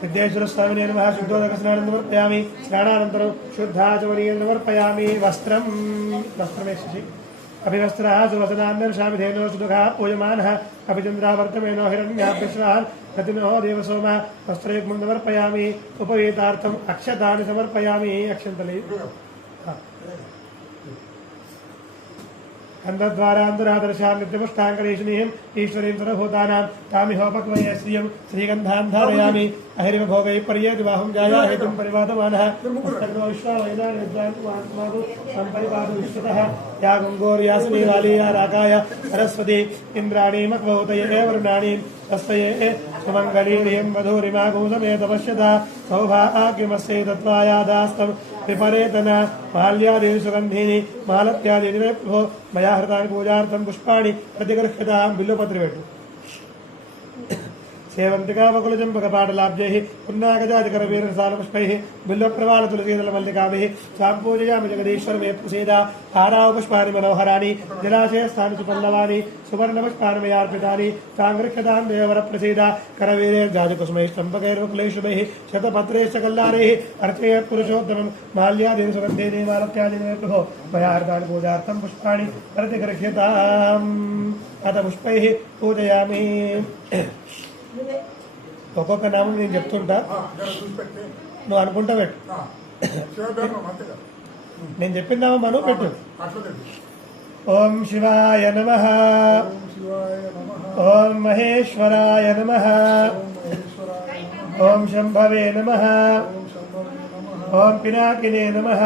सिद्धेश्वर स्वामी नमः। शुद्धोदक स्नानं समर्पयामि। स्नानानन्तरं शुद्धाचमनीयं समर्पयामि। वस्त्रमेषि अभिवस्त्रः सुवसनान्यर्षामि धेनो सुदुःखः पूयमानः अभिचन्द्रावर्तमेनो हिरण्याभ्यश्वः प्रतिनो देवसोमः। वस्त्रयुग्मं समर्पयामि। उपवेतार्थम् अक्षतानि समर्पयामि। अक्षन्तले गन्धद्वारान्तरादर्शां नित्यपुष्टाङ्करेशनीम् ईश्वरीं सर्वभूतानां तामिहोपक्वये श्रियं श्रीगन्धां धारयामि। अहिरिव भोगैः पर्येतिबाहुं जाया हेतुं परिवादमानः सम्परिवादो विश्वतः या गङ्गोर्यासनी वाली या रागाय सरस्वती इन्द्राणी मक्वहुतये वरुणाणी तस्मये सुमङ्गलीं वधूरिमागुं समेत पश्यता सौभाग्यमस्यै तत्त्वायादास्तं विपरेतन माल्यादीनि सुगन्धीनि मालत्यादीनि मे प्रभो मया हृतानि पूजार्थं पुष्पाणि प्रतिगृह्यतां बिल्वपत्रिवेट्टु सेवन्तिकावकुलचम्पकपाटलाब्जैः पुन्नागजातिकरवीरसालपुष्पैः बिल्वप्रवालतुलसीदलमल्लिकाभिः स्वां पूजयामि जगदीश्वर मे प्रसीदा। हारावपुष्पाणि मनोहराणि जलाशयस्थानि सुपल्लवानि सुवर्णपुष्पाणि मयार्पितानि तां गृह्यतां देववरप्रसीदा। करवीरैर्जाजकुसुमैश्चम्पकैर्वकुलैशुभैः शतपत्रैश्च कल्लारैः अर्चयत् पुरुषोत्तमं माल्यादीनि सुगन्धीनि मालत्यादीनि मे प्रभो मया हृतानि पूजार्थं पुष्पाणि प्रतिगृह्यताम्। अथ पुष्पैः पूजयामि। ఒక్కొక్క నామం నేను చెప్తుంటా, నువ్వు అనుకుంటా పెట్టు. నేను చెప్పిన నామం మనం పెట్టు. ఓం శివాయ నమః, ఓం మహేశ్వరాయ నమః, ఓం శంభవే నమః, ఓం పినాకినే నమః,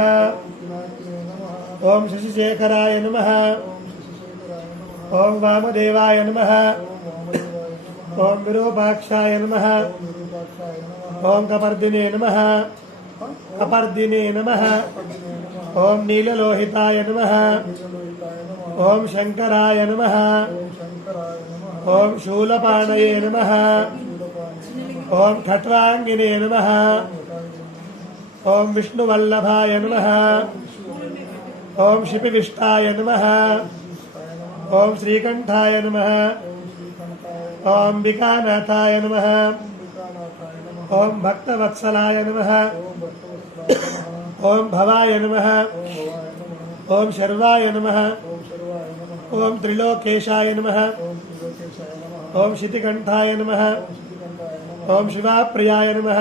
ఓం శశిశేఖరాయ నమః, ఓం వామదేవాయ నమః, ओम विरूपाक्षाय नमः, ओम कपर्दिने नमः, अपर्दिने नमः, ओम नीललोहिताय नमः, ओम शंकराय नमः, ओम शूलपाणये नमः, ओम खट्वांगिने नमः, ओम विष्णुवल्लभाय नमः, ओम शिपिविष्टाय नमः, ओम श्रीकंठाय नमः, ओम विकानाथाय नमः, ओम भक्तवत्सलाय नमः, ओम भवाय नमः, ओम शर्वाय नमः, ओम त्रिलोकेशाय नमः, ओम शितिकंठाय नमः, ओम शिवाप्रियाय नमः,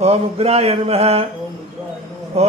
ओम उग्राय नमः, ओम